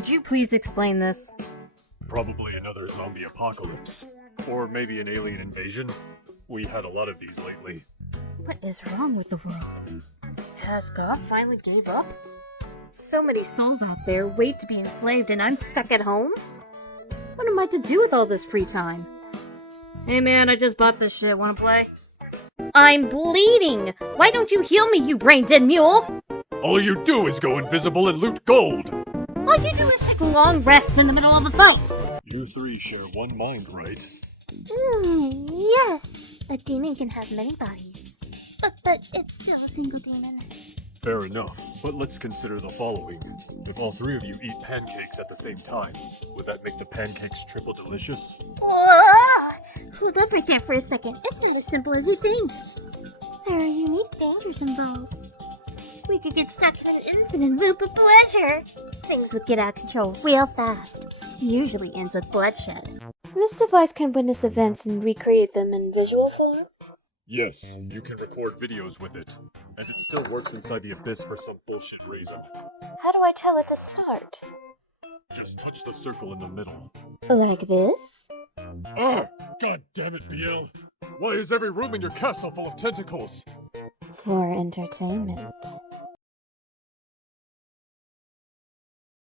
Could you please explain this? Probably another zombie apocalypse. Or maybe an alien invasion. We had a lot of these lately. What is wrong with the world? Has God finally gave up? So many souls out there wait to be enslaved and I'm stuck at home? What am I to do with all this free time? Hey man, I just bought this shit. Wanna play? I'm bleeding! Why don't you heal me, you brain-dead mule? All you do is go invisible and loot gold! All you do is take long rests in the middle of a fight! You three share one mind, right? Yes. A demon can have many bodies. But it's still a single demon. Fair enough, but let's consider the following. If all three of you eat pancakes at the same time, would that make the pancakes triple delicious? Hold up right there for a second. It's not as simple as you think. There are unique dangers involved. We could get stuck in an infinite loop of pleasure. Things would get out of control real fast. Usually ends with bloodshed. This device can witness events and recreate them in visual form? Yes, you can record videos with it. And it still works inside the abyss for some bullshit reason. How do I tell it to start? Just touch the circle in the middle. Like this? Ah! God damn it, BL! Why is every room in your castle full of tentacles? For entertainment.